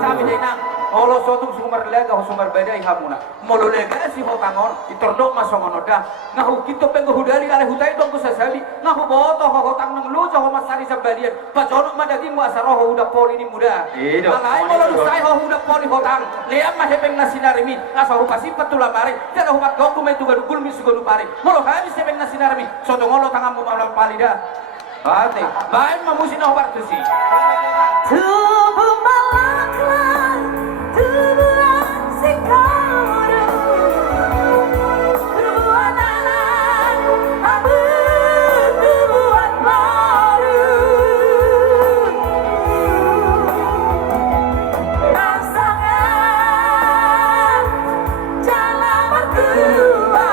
sabi din na. Olo sotong sumar lega ho sumar beda ihamuna. Molo lega si ho tangor itordo masongono da. Ngahu kito pengo hudali ale hutai dong ko sasabi. Ngahu boto ho tang nang lujo ho masari sa balian. Pajono madaging mo asaro ho udah poli ni muda. Malay molo sai ho udah poli ho tang. Leam mahepeng na sinarimi. Asa ho pasi patula mare. Kada ho dokumentu gadu gulmi sugodu pare. Molo habis sepeng na sinarimi. Sotong olo tangam mo malam palida. Ate, baik mamusin ho bartusi. Tubuh malaklah, tubuh sing kodo, tubuhan anak, abu tubuhan baru. Rasakan jalan berdua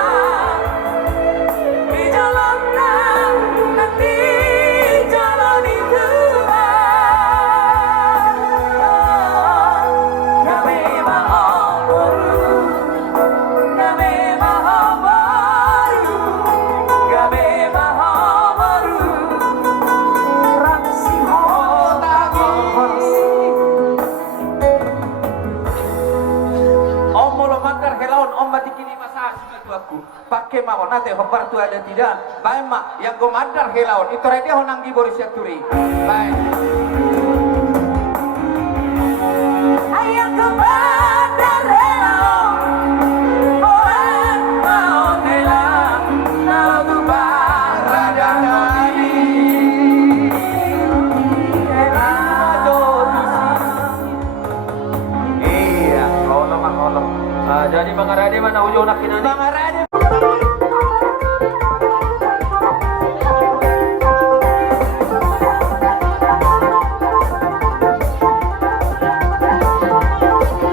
di jalan nanti jalan itu. Pakai mawon nate hobar tu ada tidak baik mak yang gomadar helaon itu rede honang di Borussia Turi baik Ayah gomadar helaon orang mau helang kalau tu baradani iya kolom mak kolom Jadi Bang Arade mana ujung nak kinani? Bang Arade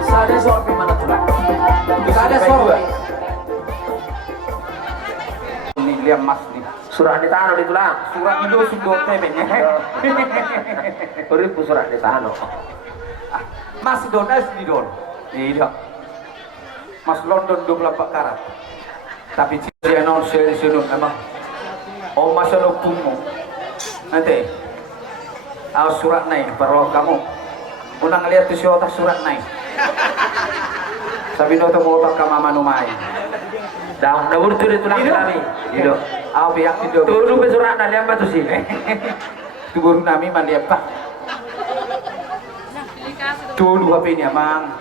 Sada soal mana tu lah? ada soal ini liam mas nih Surat di tanah di tulang. surat itu sudah temenya Uripu surat di tanah. mas donas di don iya Mas London 24 karat tapi dia non seri sunut emang oh masa hukummu nanti surat naik perlu kamu unang lihat tu siota surat naik sabi no to mo otak ka mama numay Dah urut di tulang kami. Ido aw biyak tido Turun pe surat na liam batu sih. tubur nami maliap pa tulu apa ini amang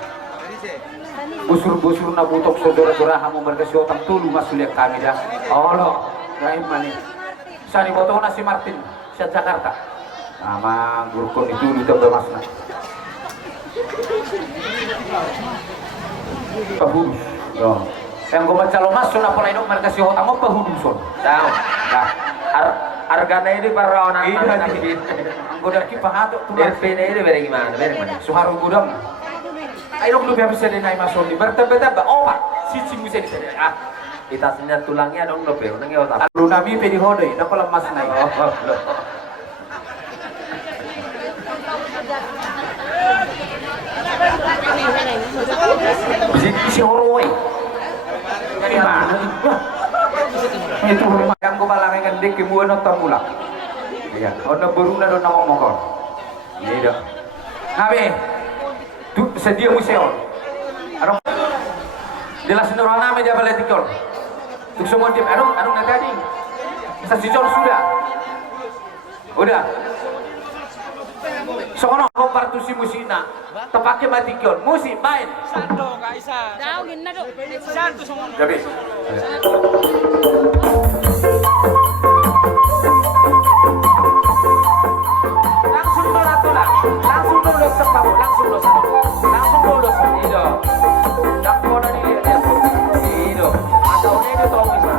busur-busur na butok saudara-saudara hamu berkasi otak tulu masuliak kami dah Allah rahim mani sani botong nasi Martin sa Jakarta amang gurukon itu dito bermasna pahudus yang gue baca lo masuk apa lain berkasi otak mau pahuduson Tahu. Nah, harganya ini para orang ini gue dari pahato tulang RP ini beri gimana? Beri mana? suharu gudang ayo lu bisa dinai masuk di bertebet-tebet opat sisi bisa di Kita senyap tulangnya dong lo pe, nangnya otak. lu nami pe di hodoi na pala mas nai si horoi dari mana itu rumah yang gue malang yang dik kemuan nonton mulak iya ono beruna do nama mokor iya dah ngabe tu sedia museum arong jelasin orang nama jabal etikol tu semua tim arong nanti tadi bisa sijol sudah udah sono kompar tu si musina tepake matikol musik main Santo, Kaisa. Daw, gin na do. Santo sa mga. gabi langsung dola tula langsung lulus sa kamu langsung lulus langsung lulus iyo dakpo na ni iyo atau ni itu tahu bisa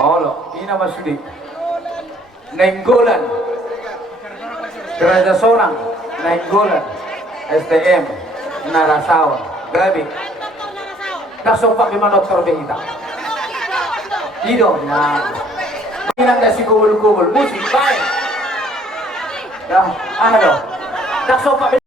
Olo, ina masudi. Nainggolan. Kerja Sorang, Nainggolan, STM, Narasaon. Grabe. Kasumpa lima dokter behita. Ido na. Inang si kubul-kubul musik baik. Dah, ano? Kasumpa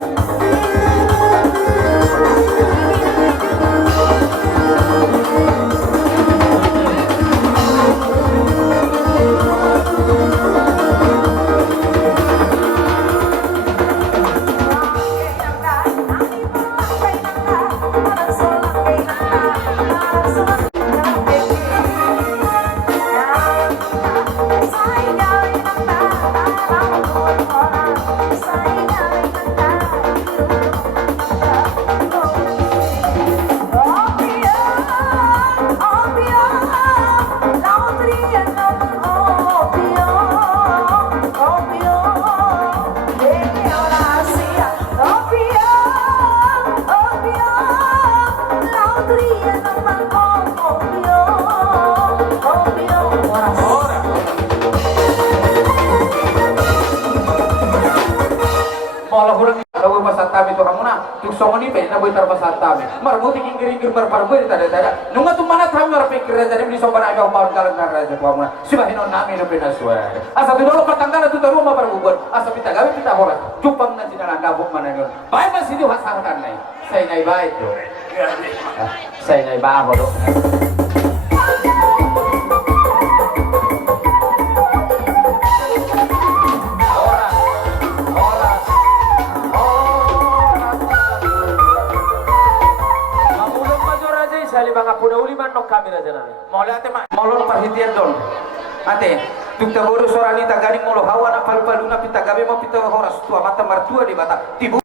Malah kurang tahu pasat tabi tu kamu nak tu songo ni be na boy tar pasat tabi marbuti kingir barbar tada nunga tu mana tahu mar pikir jadi di sopan aja mau kalan raja tu kamu sibahin on nami no pena suara asa tu dulu patanggal tu taru ma barbubur asa pita gawe pita horas jupang na sinala dabuk mana ngon bae masih di hasaran nai saya nai bae tu saya nai ba ho do mga punauli man no kamera jalan. Maulah ate mak, maulon perhatian don. Ate, tukta boru sorani tagani molo hawa na palu-palu na pita gabe mo pita horas tua mata martua di bata. Tibu